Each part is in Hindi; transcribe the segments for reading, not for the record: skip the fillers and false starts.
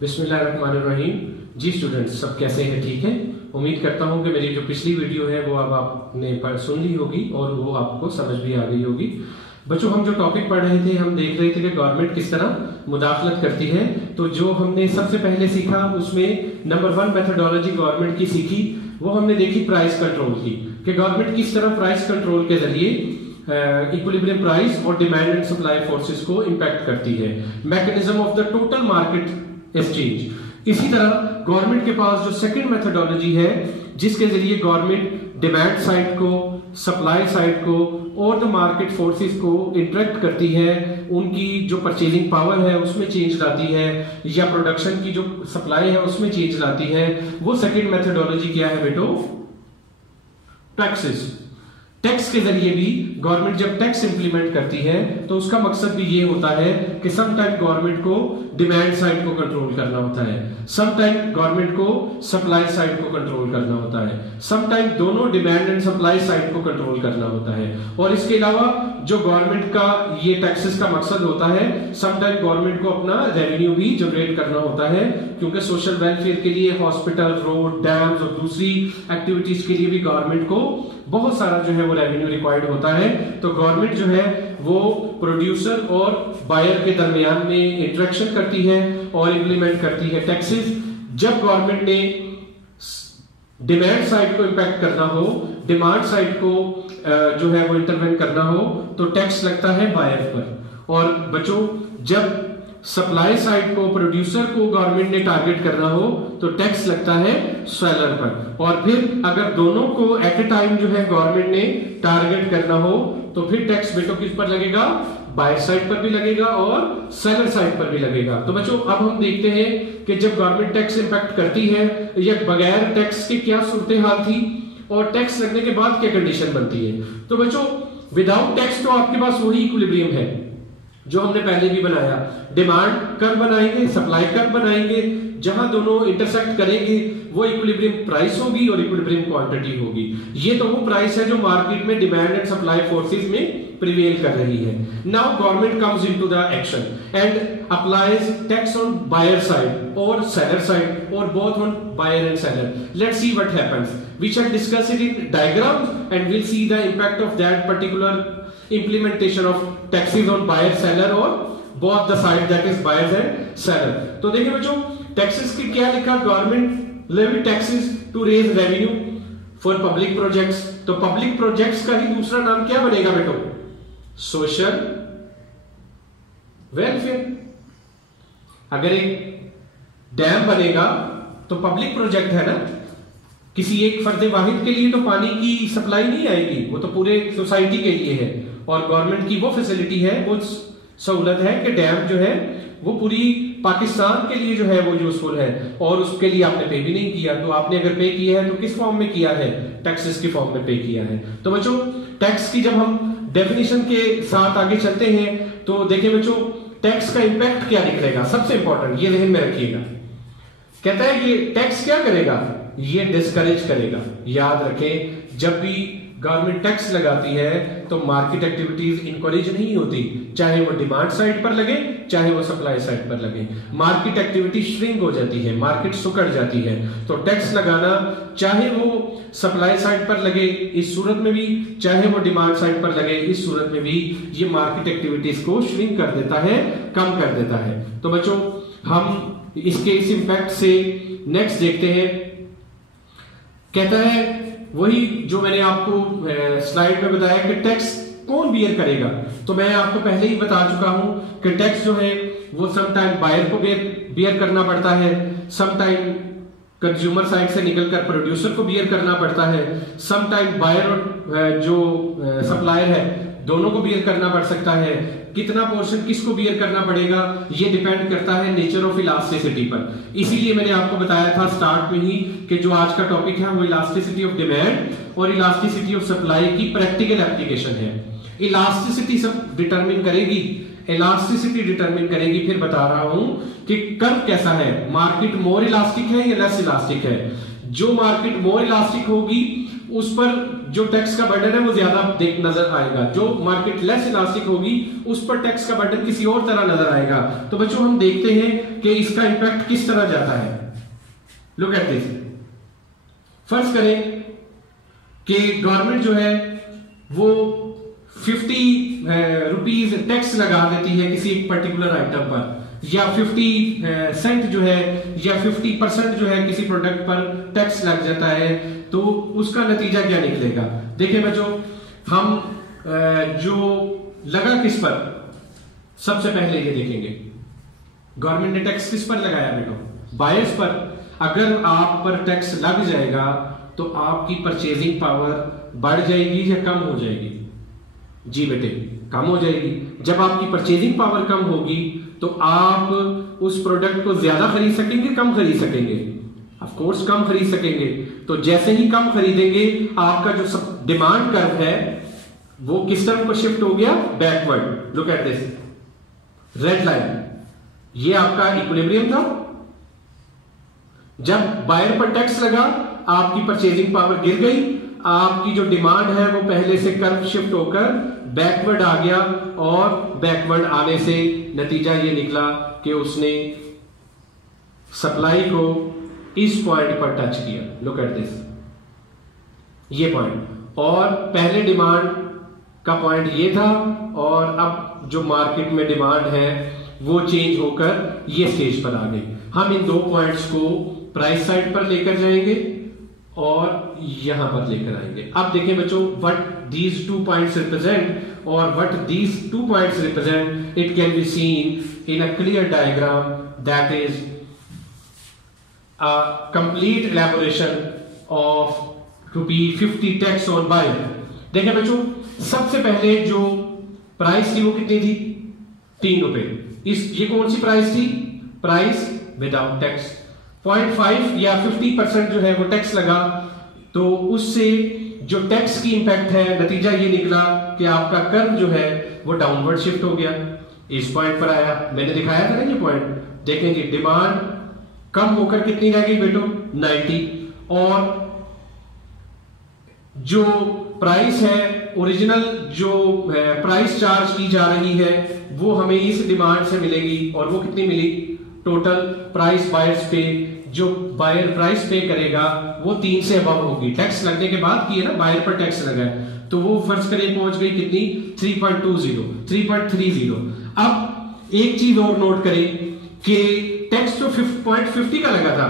बिस्मिल्लाहिर्रहमानिर्रहीम। जी स्टूडेंट्स, सब कैसे हैं? ठीक है। उम्मीद करता हूं कि मेरी जो पिछली वीडियो है वो अब आपने सुन ली होगी और वो आपको समझ भी आ गई होगी। बच्चों, हम जो टॉपिक पढ़ रहे थे, हम देख रहे थे कि गवर्नमेंट किस तरह मुदाखलत करती है। तो जो हमने सबसे पहले सीखा उसमें नंबर 1 मेथोडोलॉजी गवर्नमेंट की सीखी, वो हमने देखी प्राइस कंट्रोल की, कि गवर्नमेंट किस तरह प्राइस कंट्रोल के जरिए इक्विलिब्रियम प्राइस और डिमांड एंड सप्लाई फोर्सेस को इंपैक्ट करती है। Mechanism of the total market exchange. इसी तरह गवर्नमेंट के पास जो सेकंड मेथोडोलॉजी है, जिसके जरिए गवर्नमेंट डिमांड साइड को, सप्लाई साइड को और द मार्केट फोर्सेस को इंटरेक्ट करती है, उनकी जो परचेजिंग पावर है उसमें चेंज लाती है, या प्रोडक्शन की जो सप्लाई है उसमें चेंज लाती है, वो सेकंड मेथोडोलॉजी क्या है बेटो? टैक्सेस। टैक्स के जरिए भी गवर्नमेंट जब टैक्स इंप्लीमेंट करती है तो उसका मकसद भी ये होता है कि सम टाइम गवर्नमेंट को डिमांड साइड को कंट्रोल करना होता है, सम टाइम गवर्नमेंट को सप्लाई साइड को कंट्रोल करना होता है, सम टाइम दोनों डिमांड एंड सप्लाई साइड को कंट्रोल करना होता है। और इसके अलावा जो गवर्नमेंट का ये टैक्सेस का मकसद होता है, सम टाइम गवर्नमेंट को अपना रेवेन्यू भी जनरेट करना होता है, क्योंकि सोशल वेलफेयर के लिए हॉस्पिटल, रोड, डैम्स और दूसरी एक्टिविटीज के लिए भी गवर्नमेंट को बहुत सारा जो है वो रेवेन्यू रिक्वायर्ड होता है। तो गवर्नमेंट जो है वो प्रोड्यूसर और बायर के दरमियान में इंटरेक्शन करती है और इंप्लीमेंट करती है टैक्सेस। जब गवर्नमेंट ने डिमांड साइड को इंपैक्ट करना हो, डिमांड साइड को जो है वो इंटरवेंट करना हो, तो टैक्स लगता है बायर पर। और बच्चों, जब सप्लाई साइड को, प्रोड्यूसर को गवर्नमेंट ने टारगेट करना हो तो टैक्स लगता है सेलर पर। और फिर अगर दोनों को एट ए टाइम जो है गवर्नमेंट ने टारगेट करना हो तो फिर टैक्स बेटो किस पर लगेगा? बायर साइड पर भी लगेगा और सेलर साइड पर भी लगेगा। तो बच्चों, अब हम देखते हैं कि जब गवर्नमेंट टैक्स इंपैक्ट करती है या बगैर टैक्स के क्या सूरत हाल थी और टैक्स लगने के बाद क्या कंडीशन बनती है। तो बच्चों, विदाउट टैक्स तो आपके पास वही इक्विलिब्रियम है जो हमने पहले भी बनाया। डिमांड कर्व बनाएंगे, सप्लाई कर्व बनाएंगे, जहां दोनों इंटरसेक्ट करेंगे वो इक्विलिब्रियम प्राइस होगी और इक्विलिब्रियम क्वांटिटी होगी। ये तो वो प्राइस है जो मार्केट में डिमांड एंड सप्लाई फोर्सेस में प्रिवेल कर रही है। Now government comes into the action and applies tax on buyer side और सेलर साइड और both on buyer and seller. Let's see what happens. We shall discuss it in diagrams and we'll see the impact of that particular implementation of taxes on buyer seller or both the side, that is buyers and seller। तो देखिए बच्चों, टैक्सेस की क्या लिखा? Government levy taxes to raise revenue for public projects. तो पब्लिक प्रोजेक्ट्स का ही दूसरा नाम क्या बनेगा बेटो? Social welfare. अगर एक डैम बनेगा तो पब्लिक प्रोजेक्ट है ना, किसी एक फर्द वाहिद के लिए तो पानी की सप्लाई नहीं आएगी, वो तो पूरे सोसाइटी के लिए है। और गवर्नमेंट की वो फैसिलिटी है, वो सहूलत है कि डैम जो है वो पूरी पाकिस्तान के लिए जो है वो यूजफुल है। और उसके लिए आपने पे भी नहीं किया, तो आपने अगर पे किया है तो किस फॉर्म में किया है? टैक्सेस के फॉर्म में पे किया है। तो बच्चों, टैक्स की जब हम डेफिनेशन के साथ आगे चलते हैं तो देखिए बच्चों, टैक्स का इंपैक्ट क्या निकलेगा? सबसे इंपॉर्टेंट ये ध्यान में रखिएगा। कहता है कि टैक्स क्या करेगा? ये डिस्करेज करेगा। याद रखें, जब भी गवर्नमेंट टैक्स लगाती है तो मार्केट एक्टिविटीज इनकरेज नहीं होती, चाहे वो डिमांड साइड पर लगे चाहे वो सप्लाई साइड पर लगे। मार्केट एक्टिविटी श्रिंक हो जाती है, मार्केट सुकड़ जाती है। तो टैक्स लगाना, चाहे वो सप्लाई साइड पर लगे इस सूरत में भी, चाहे वो डिमांड साइड पर लगे इस सूरत में भी, ये मार्केट एक्टिविटीज को श्रिंक कर देता है, कम कर देता है। तो बच्चों, हम इसके इस इंपैक्ट से नेक्स्ट देखते हैं। कहता है वही जो मैंने आपको स्लाइड में बताया कि टैक्स कौन बियर करेगा। तो मैं आपको पहले ही बता चुका हूं कि टैक्स जो है वो सम टाइम बायर को बियर करना पड़ता है, सम टाइम कंज्यूमर साइड से निकलकर प्रोड्यूसर को बियर करना पड़ता है, सम टाइम बायर और जो सप्लायर है दोनों को बियर करना पड़ सकता है। कितना पोर्शन किसको बियर करना पड़ेगा ये डिपेंड करता है नेचर ऑफ इलास्टिसिटी पर। इसीलिए मैंने आपको बताया था स्टार्ट में ही कि जो आज का टॉपिक है वो इलास्टिसिटी ऑफ डिमांड और इलास्टिसिटी ऑफ सप्लाई की प्रैक्टिकल एप्लीकेशन है। इलास्टिसिटी सब डिटरमिन करेगी, इलास्टिसिटी डिटरमिन करेगी। फिर बता रहा हूं कि कर्व कैसा है, मार्केट मोर इलास्टिक है या लेस इलास्टिक है। जो मार्केट मोर इलास्टिक होगी उस पर जो टैक्स का बर्डन है वो ज्यादा नजर आएगा, जो मार्केट लेस इलास्टिक होगी उस पर टैक्स का बर्डन किसी और तरह नजर आएगा। तो बच्चों हम देखते हैं कि इसका इंपैक्ट किस तरह जाता है। Look at this. फर्ज करें कि गवर्नमेंट जो है वो 50 रुपीज टैक्स लगा देती है किसी एक पर्टिकुलर आइटम पर, या 50 सेंट जो है या 50% जो है किसी प्रोडक्ट पर टैक्स लग जाता है। तो उसका नतीजा क्या निकलेगा? देखिए बच्चों, हम जो लगा किस पर, सबसे पहले ये देखेंगे गवर्नमेंट ने टैक्स किस पर लगाया बेटो? बायर्स पर। अगर आप पर टैक्स लग जाएगा तो आपकी परचेजिंग पावर बढ़ जाएगी या कम हो जाएगी? जी बेटे, कम हो जाएगी। जब आपकी परचेजिंग पावर कम होगी तो आप उस प्रोडक्ट को ज्यादा खरीद सकेंगे, कम खरीद सकेंगे? ऑफ कोर्स कम खरीद सकेंगे। तो जैसे ही कम खरीदेंगे आपका जो डिमांड कर्व है वो किस तरफ को शिफ्ट हो गया? Backward. Look at this red line, ये आपका इक्विलिब्रियम था। जब बायर पर टैक्स लगा आपकी परचेजिंग पावर गिर गई, आपकी जो डिमांड है वो पहले से कर्व शिफ्ट होकर बैकवर्ड आ गया, और बैकवर्ड आने से नतीजा ये निकला कि उसने सप्लाई को इस पॉइंट पर टच किया। लुक एट दिस, ये पॉइंट, और पहले डिमांड का पॉइंट ये था, और अब जो मार्केट में डिमांड है वो चेंज होकर ये स्टेज पर आ गई। हम इन दो पॉइंट्स को प्राइस साइड पर लेकर जाएंगे और यहां पर लेकर आएंगे। अब देखें बच्चों, व्हाट दीज 2 पॉइंट्स रिप्रेजेंट और what these 2 points represent, it can be seen in a clear diagram that is a complete elaboration of ₹50 tax on buyer. देखें बच्चों, सबसे पहले जो प्राइस थी वो कितनी थी? ₹3। ये कौन सी प्राइस थी? Price without tax. 0.5 या 50% जो है वो टैक्स लगा, तो उससे जो टैक्स की इंपैक्ट है, नतीजा ये निकला कि आपका कर्व जो है वो डाउनवर्ड शिफ्ट हो गया, इस पॉइंट पर आया। मैंने दिखाया था ना ये पॉइंट, देखेंगे डिमांड कम होकर कितनी रह गई बेटो? 90। और जो प्राइस है, ओरिजिनल जो प्राइस चार्ज की जा रही है वो हमें इस डिमांड से मिलेगी, और वो कितनी मिली? टोटल प्राइस बायर्स पे, जो बायर प्राइस पे करेगा वो 3 से अबव होगी। टैक्स लगने के बाद की है ना, बायर पर टैक्स लगा है, तो वो फर्ज करें पहुंच गई कितनी? 3.20, 3.30। अब एक चीज और नोट करें कि टैक्स तो 0.50 का लगा था,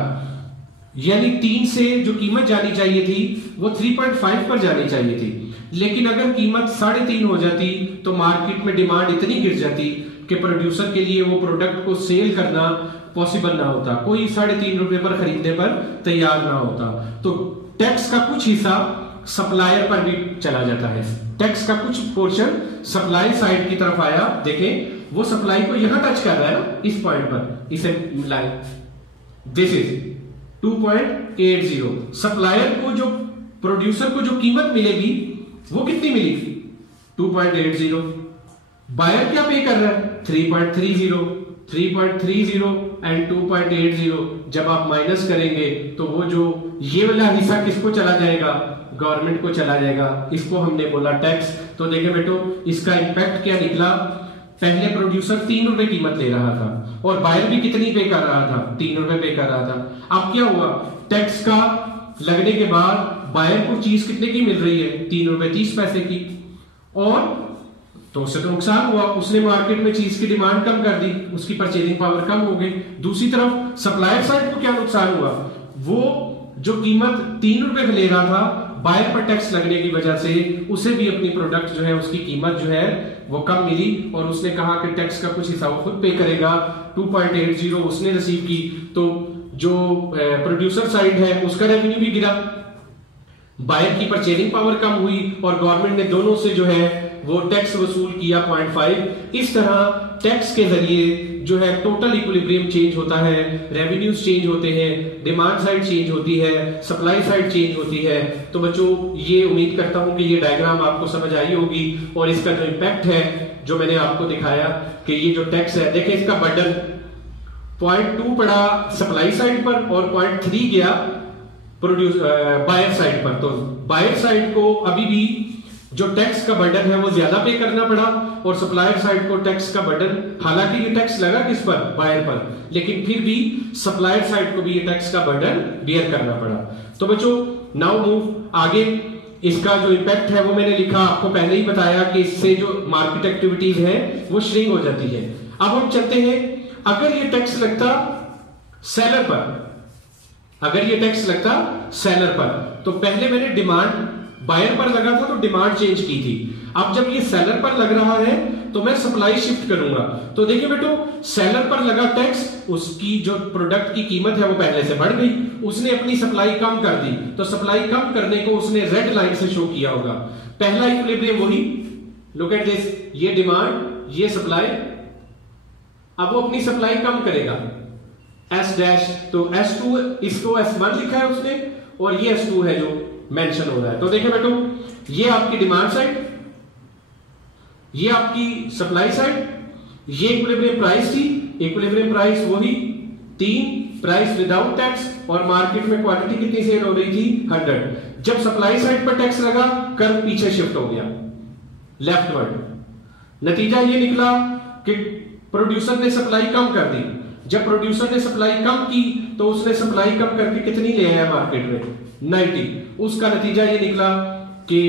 यानी 3 से जो कीमत जानी चाहिए थी वो 3.5 पर जानी चाहिए थी। लेकिन अगर कीमत 3.5 हो जाती तो मार्केट में डिमांड इतनी गिर जाती कि प्रोड्यूसर के लिए वो प्रोडक्ट को सेल करना पॉसिबल ना होता, कोई 3.5 रुपए पर खरीदने पर तैयार ना होता। तो टैक्स का कुछ हिस्सा सप्लायर पर भी चला जाता है, टैक्स का कुछ पोर्शन सप्लाई साइड की तरफ आया। देखें वो सप्लाई को यहां टच कर रहा है ना, इस पॉइंट पर, इसे मिलाएं। This is 2.80। सप्लायर को जो, प्रोड्यूसर को जो कीमत मिलेगी वो कितनी मिली? 2.80। बायर क्या पे कर रहा है? 3.30 एंड 2.80। जब आप माइनस करेंगे तो वो जो ये वाला हिस्सा किसको चला जाएगा? गवर्नमेंट को चला जाएगा। इसको हमने बोला टैक्स। तो देखें बेटो, इसका इंपैक्ट क्या निकला? पहले प्रोड्यूसर 3 रुपए कीमत ले रहा था और बायर भी कितनी पे कर रहा था? 3 रुपए पे कर रहा था। अब क्या हुआ? टैक्स का लगने के बाद बायर को चीज कितने की मिल रही है? 3 रुपए 30 पैसे की। और तो उससे तो नुकसान हुआ, उसने मार्केट में चीज की डिमांड कम कर दी, उसकी परचेजिंग पावर कम हो गई। दूसरी तरफ सप्लायर साइड को क्या नुकसान हुआ? वो जो कीमत 3 रुपए ले रहा था, बायर पर टैक्स लगने की वजह से उसे भी अपनी प्रोडक्ट जो है उसकी कीमत जो है वो कम मिली, और उसने कहा कि टैक्स का कुछ हिस्सा वो खुद पे करेगा। 2.80 उसने रिसीव की, तो जो प्रोड्यूसर साइड है उसका रेवेन्यू भी गिरा, बायर की परचेजिंग पावर कम हुई, और गवर्नमेंट ने दोनों से जो है वो टैक्स वसूल किया 0.5। इस तरह टैक्स के जरिए जो है टोटल इक्विलिब्रियम चेंज होता है, रेवेन्यूज चेंज होते हैं, डिमांड साइड चेंज होती है, सप्लाई साइड चेंज होती है। तो बच्चों, ये उम्मीद करता हूं कि ये डायग्राम आपको समझ आई होगी, और इसका जो इम्पैक्ट है जो मैंने आपको दिखाया कि ये जो टैक्स है, देखें इसका बर्डन 0.2 पड़ा सप्लाई साइड पर और 0.3 गया प्रोड्यूस बायर साइड पर। तो बायर साइड को अभी भी जो टैक्स का बर्डन है वो ज्यादा पे करना पड़ा, और सप्लायर साइड को टैक्स का बर्डन, हालांकि ये टैक्स लगा किस पर, बायर पर, लेकिन फिर भी सप्लायर साइड को भी ये टैक्स का बर्डन बियर करना पड़ा। तो बच्चों नाउ मूव आगे, इसका जो इम्पैक्ट है वो मैंने लिखा, आपको पहले ही बताया कि इससे जो मार्केट एक्टिविटीज है वो श्रिंक हो जाती है। अब हम चलते हैं, अगर ये टैक्स लगता सेलर पर, अगर ये टैक्स लगता सेलर पर, तो पहले मैंने डिमांड बायर पर लगा था तो डिमांड चेंज की थी, अब जब ये सेलर पर लग रहा है तो मैं सप्लाई शिफ्ट करूंगा। तो देखिए बेटो, सेलर पर लगा टैक्स, उसकी जो प्रोडक्ट की कीमत है वो पहले से बढ़ गई, उसने अपनी सप्लाई कम कर दी, तो सप्लाई कम करने को उसने रेड लाइन से शो किया होगा। पहला इक्विलिब्रियम वही, लुक एट दिस, ये डिमांड ये सप्लाई, अब वो अपनी सप्लाई कम करेगा S डैश, तो S2 इसको S1 लिखा है उसने, और ये S2 है जो मेंशन हो रहा है। तो देखिए बेटो, ये आपकी डिमांड साइड, ये आपकी सप्लाई साइड, ये इक्विलिब्रियम प्राइस थी, इक्विलिब्रियम प्राइस वही 3, प्राइस विदाउट टैक्स, और मार्केट में क्वांटिटी कितनी सेल हो रही थी 100। जब सप्लाई साइड पर टैक्स लगा, कर्व पीछे शिफ्ट हो गया लेफ्टवर्ड। नतीजा ये निकला कि प्रोड्यूसर ने सप्लाई कम कर दी, जब प्रोड्यूसर ने सप्लाई कम की तो उसने सप्लाई कम करके कितनी ले आया मार्केट में 90। उसका नतीजा ये निकला कि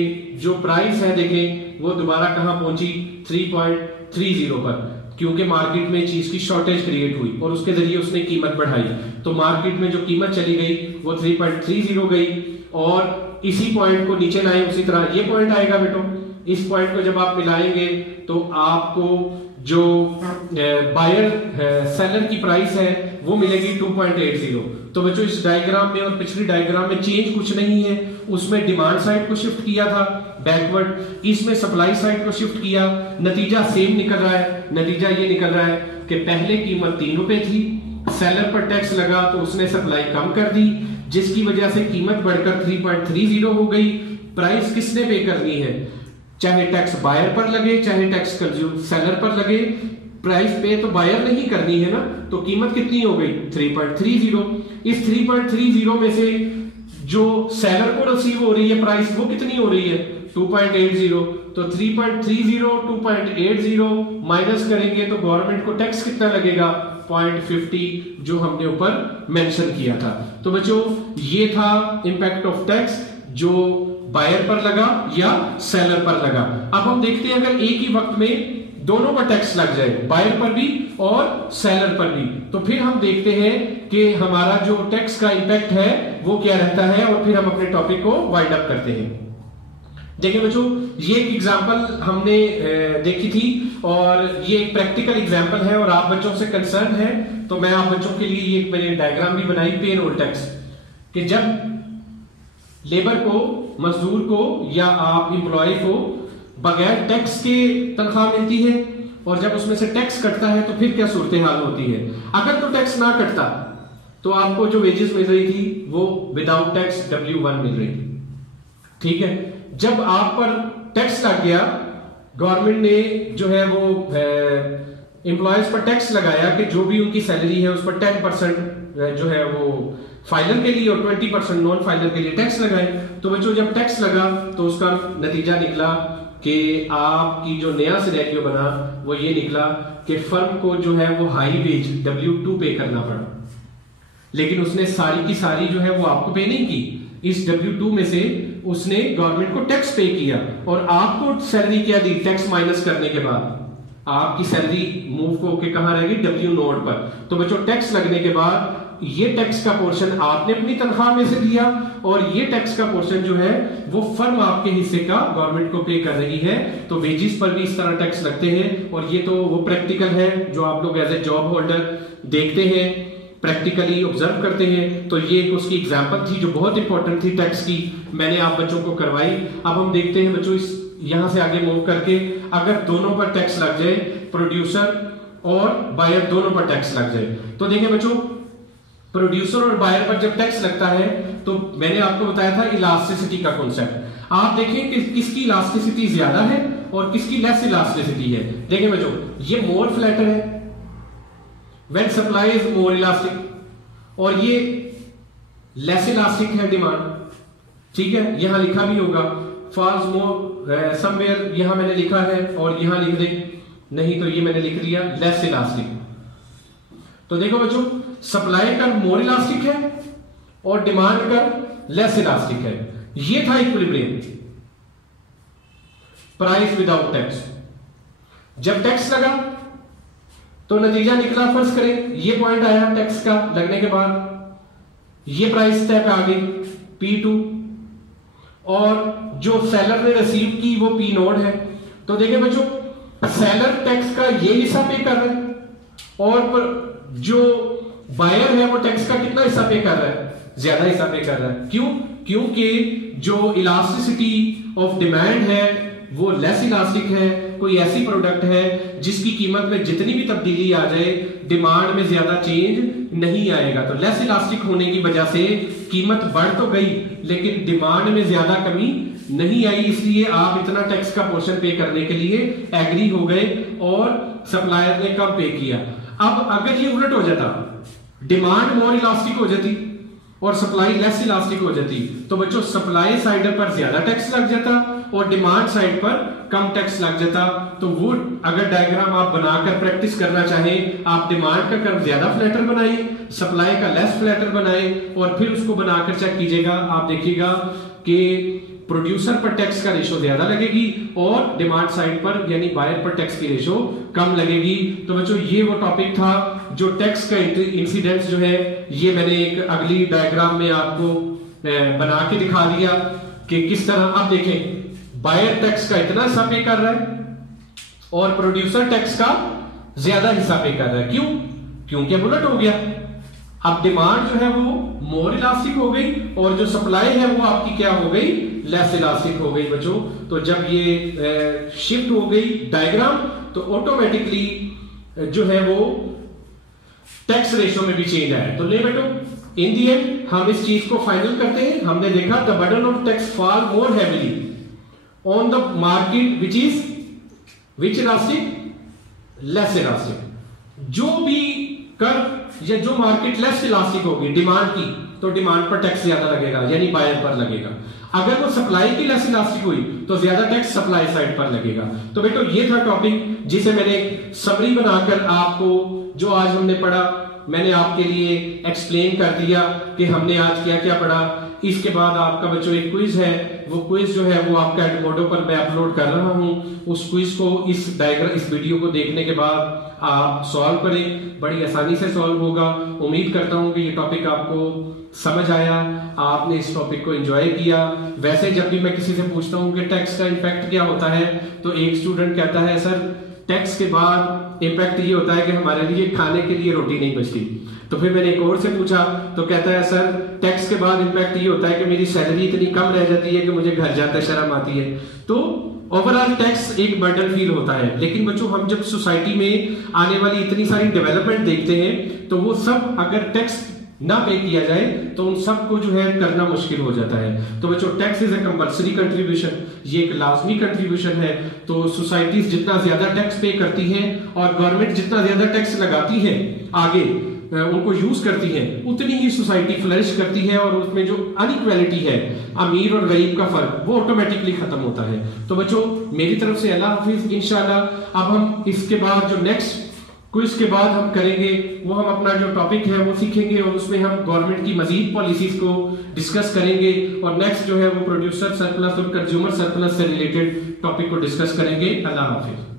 जो प्राइस है देखें वो दोबारा कहां पहुंची 3.30 पर, क्योंकि मार्केट में चीज की शॉर्टेज क्रिएट हुई और उसके जरिए उसने कीमत बढ़ाई, तो मार्केट में जो कीमत चली गई वो 3.30 गई, और इसी पॉइंट को नीचे लाए, उसी तरह ये पॉइंट आएगा बेटो, इस पॉइंट को जब आप मिलाएंगे तो आपको जो बायर सेलर की प्राइस है वो मिलेगी 2.80। तो बच्चों इस डायग्राम में और पिछली डायग्राम में चेंज कुछ नहीं है, उसमें डिमांड साइड को शिफ्ट किया था बैकवर्ड, इसमें सप्लाई साइड को शिफ्ट किया, नतीजा सेम निकल रहा है। नतीजा ये निकल रहा है कि पहले कीमत 3 रुपए थी, सेलर पर टैक्स लगा तो उसने सप्लाई कम कर दी, जिसकी वजह से कीमत बढ़कर 3.30 हो गई। प्राइस किसने पे करनी है, चाहे टैक्स बायर पर लगे चाहे टैक्स सेलर पर लगे, प्राइस पे तो बायर नहीं करनी है ना, तो कीमत कितनी हो गई 3.30। इस 3.30 में से जो सेलर को रिसीव हो रही है प्राइस वो कितनी हो रही है 2.80, तो 3.30 2.80 माइनस करेंगे तो गवर्नमेंट को टैक्स कितना लगेगा 0.50, जो हमने ऊपर मेंशन किया था। तो बच्चों ये था इंपैक्ट ऑफ टैक्स जो बायर पर लगा या सेलर पर लगा। अब हम देखते हैं अगर एक ही वक्त में दोनों पर टैक्स लग जाए, बायर पर भी और सेलर पर भी, तो फिर हम देखते हैं कि हमारा जो टैक्स का इंपैक्ट है वो क्या रहता है, और फिर हम अपने टॉपिक को वाइंड अप करते हैं। देखिए बच्चों, ये एक एग्जांपल हमने देखी थी और ये एक प्रैक्टिकल एग्जांपल है और आप बच्चों से कंसर्न है, तो मैं आप बच्चों के लिए ये मैंने डायग्राम भी बनाई पेरोल टैक्स, कि जब लेबर को, मजदूर को या आप एम्प्लॉय को बगैर टैक्स के तनख्वाह मिलती है और जब उसमें से टैक्स कटता है तो फिर क्या सूरत हाल होती है। अगर तो टैक्स ना कटता तो आपको जो वेजेस मिल रही थी वो विदाउट टैक्स W1 मिल रही थी, ठीक है। जब आप पर टैक्स लग गया, गवर्नमेंट ने जो है वो एम्प्लॉयज पर टैक्स लगाया कि जो भी उनकी सैलरी है उस पर 10% जो है वो फाइलर के लिए और 20% नॉन फाइलर के लिए टैक्स लगाए। तो बच्चों जब टैक्स लगा तो उसका नतीजा निकला कि आपकी जो नया सिनेरियो बना वो ये निकला कि फर्म को जो है वो हाई वेज W2 पे करना पड़ा, लेकिन उसने सारी की सारी जो है वो आपको पे नहीं की, इस W2 में से उसने गवर्नमेंट को टैक्स पे किया और आपको सैलरी क्या दी, टैक्स माइनस करने के बाद आपकी सैलरी मूव होकर कहां रहेगी W0 पर। तो बच्चों टैक्स लगने के बाद ये टैक्स का पोर्शन आपने अपनी तनख्वाह में से दिया और ये टैक्स का पोर्शन जो है वो फर्म आपके हिस्से का गवर्नमेंट को पे कर रही है। तो वेजेस पर भी इस तरह टैक्स लगते हैं और ये तो वो प्रैक्टिकल है जो आप लोग एज ए जॉब होल्डर देखते हैं, प्रैक्टिकली ऑब्जर्व करते हैं। तो ये एक उसकी एग्जांपल थी जो बहुत इंपॉर्टेंट थी टैक्स की, मैंने आप बच्चों को करवाई। अब हम देखते हैं बच्चों इस यहां से आगे मूव करके, अगर दोनों पर टैक्स लग जाए, प्रोड्यूसर और बायर दोनों पर टैक्स लग जाए, तो देखिए बच्चों प्रोड्यूसर और बायर पर जब टैक्स लगता है तो मैंने आपको बताया था इलास्टिसिटी का कॉन्सेप्ट। आप देखें कि किसकी इलास्टिसिटी ज्यादा है और किसकी लेस इलास्टिसिटी है। देखिए बच्चों ये मोर फ्लैटर है when supply is more elastic, और ये लेस इलास्टिक है डिमांड, ठीक है, यहां लिखा भी होगा फॉल्स मोर समवेयर, यहां मैंने लिखा है और यहां लिख दे, नहीं तो ये मैंने लिख लिया लेस इलास्टिक। तो देखो बच्चों, सप्लाई कर्व मोर इलास्टिक है और डिमांड कर्व लेस इलास्टिक है। ये था इक्विलिब्रियम, प्राइस विदाउट टैक्स। जब टैक्स लगा तो नतीजा निकला, फर्स्ट करें ये पॉइंट आया टैक्स का लगने के बाद, ये प्राइस तय पे आ गई P2 और जो सेलर ने रिसीव की वो P नोड है। तो देखिए बच्चों, सेलर टैक्स का ये हिस्सा पे कर रहा है और जो बायर है वो टैक्स का कितना हिस्सा पे कर रहा है, ज्यादा हिस्सा पे कर रहा है। क्यों? क्योंकि जो इलास्टिसिटी ऑफ डिमांड है वो लेस इलास्टिक है। कोई ऐसी प्रोडक्ट है जिसकी कीमत में जितनी भी तब्दीली आ जाए डिमांड में ज्यादा चेंज नहीं आएगा, तो लेस इलास्टिक होने की वजह से कीमत बढ़ तो गई लेकिन डिमांड में ज्यादा कमी नहीं आई, इसलिए आप इतना टैक्स का पोर्शन पे करने के लिए एग्री हो गए और सप्लायर ने कम पे किया। अब अगर ये उलट हो जाता, डिमांड मोर इलास्टिक हो जाती और सप्लाई लेस इलास्टिक हो जाती, तो बच्चों सप्लाई साइड पर ज्यादा टैक्स लग जाता और डिमांड साइड पर कम टैक्स लग जाता। तो वो अगर डायग्राम आप बनाकर प्रैक्टिस करना चाहें, आप डिमांड का कर्व ज्यादा फ्लैटर बनाइए, सप्लाई का लेस फ्लैटर बनाए और फिर उसको बनाकर चेक कीजिएगा, आप देखिएगा कि प्रोड्यूसर पर टैक्स का रेशो ज्यादा लगेगी और डिमांड साइड पर यानी बायर पर टैक्स की रेशो कम लगेगी। तो बच्चों ये वो टॉपिक था जो टैक्स का इंसिडेंस जो है ये मैंने एक अगली डायग्राम में आपको बना के दिखा दिया कि किस तरह। अब देखें, बायर टैक्स का इतना हिस्सा पे कर रहा है और प्रोड्यूसर टैक्स का ज्यादा हिस्सा पे कर रहा है। क्यों? क्योंकि बुलेट हो गया। अब डिमांड जो है वो मोर इलास्टिक हो गई और जो सप्लाई है वो आपकी क्या हो गई, लेस इलास्टिक हो गई बच्चों। तो जब ये शिफ्ट हो गई डायग्राम तो ऑटोमेटिकली जो है वो टैक्स रेशो में भी चेंज आया। तो ले बेटो, इन दी एंड हम इस चीज को फाइनल करते हैं। हमने देखा the burden of tax fall more heavily on the market which elastic, less elastic. जो भी कर या जो मार्केट लेस इलास्टिक होगी डिमांड की, तो डिमांड पर टैक्स ज्यादा लगेगा यानी बायर पर लगेगा। अगर वो सप्लाई की लेस इलास्टिक हुई तो ज्यादा टैक्स सप्लाई साइड पर लगेगा। तो बेटो ये था टॉपिक जिसे मैंने समरी बनाकर आपको जो आज हमने पढ़ा मैंने आपके लिए एक्सप्लेन कर दिया कि हमने आज क्या क्या पढ़ा। इसके बाद आपका बच्चों एक क्विज है, वो क्विज जो है वो आपका एडमोडो पर मैं अपलोड कर रहा हूं। उस क्विज को इस वीडियो को देखने के बाद आप सॉल्व करें, बड़ी आसानी से सॉल्व होगा। उम्मीद करता हूं कि ये टॉपिक आपको समझ आया, आपने इस टॉपिक को एंजॉय किया। वैसे जब भी मैं किसी से पूछता हूं कि टैक्स का इम्पैक्ट क्या होता है तो एक स्टूडेंट कहता है सर टैक्स के बाद इम्पैक्ट ये होता है कि हमारे लिए खाने के लिए रोटी नहीं बचती। तो फिर मैंने एक और से पूछा तो कहता है सर टैक्स के बाद इम्पैक्ट ये होता है कि मेरी सैलरी इतनी कम रह जाती है कि मुझे घर जाते शर्म आती है। तो ओवरऑल टैक्स एक बर्डन फील होता है। लेकिन बच्चों हम जब सोसाइटी में आने वाली इतनी सारी डेवलपमेंट देखते हैं तो वो सब अगर टैक्स ना पे किया जाए तो उन सबको जो है करना मुश्किल हो जाता है। तो बच्चों tax is a compulsory contribution, ये एक लाजमी कंट्रीब्यूशन है। तो सोसाइटीज जितना ज्यादा टैक्स पे करती हैं और गवर्नमेंट जितना ज्यादा टैक्स लगाती है आगे उनको यूज करती है, उतनी ही सोसाइटी फ्लरिश करती है और उसमें जो अनइक्वालिटी है अमीर और गरीब का फर्क वो ऑटोमेटिकली खत्म होता है। तो बच्चों मेरी तरफ से अल्लाह हाफिज। इंशाल्लाह अब हम इसके बाद जो नेक्स्ट क्विज के बाद हम करेंगे वो हम अपना जो टॉपिक है वो सीखेंगे और उसमें हम गवर्नमेंट की मजीद पॉलिसीज को डिस्कस करेंगे और नेक्स्ट जो है वो प्रोड्यूसर सरप्लस और कंज्यूमर सरप्लस से रिलेटेड टॉपिक को डिस्कस करेंगे। अल्लाह हाफिज।